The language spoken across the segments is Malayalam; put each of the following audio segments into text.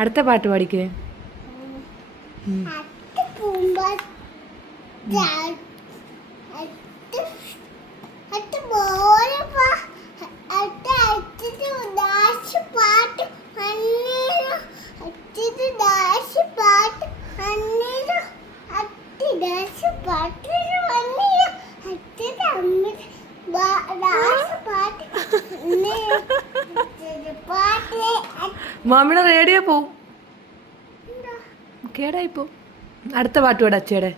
അടുത്ത പാട്ട് പാടിക്കേ. മാമിയുടെ റേഡിയോ പോവും, കേടായിപ്പോ. അടുത്ത പാട്ട് പാട് അച്ചയുടെ.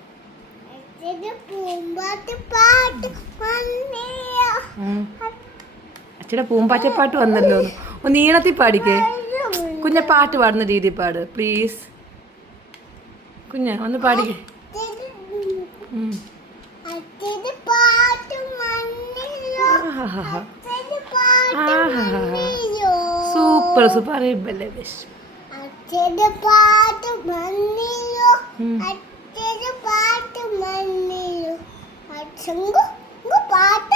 അച്ചയുടെ പൂമ്പാറ്റപ്പാട്ട് വന്നല്ലോ. ഒന്ന് ഈണത്തിൽ പാടിക്കേ കുഞ്ഞെ. പാട്ട് പാടുന്ന രീതി പാട് പ്ലീസ് കുഞ്ഞെ, ഒന്ന് പാടിക്കേ. സൂപ്പർ സൂപ്പർ അറിയില്ലേ ബെസ്റ്റ്. പാട്ട്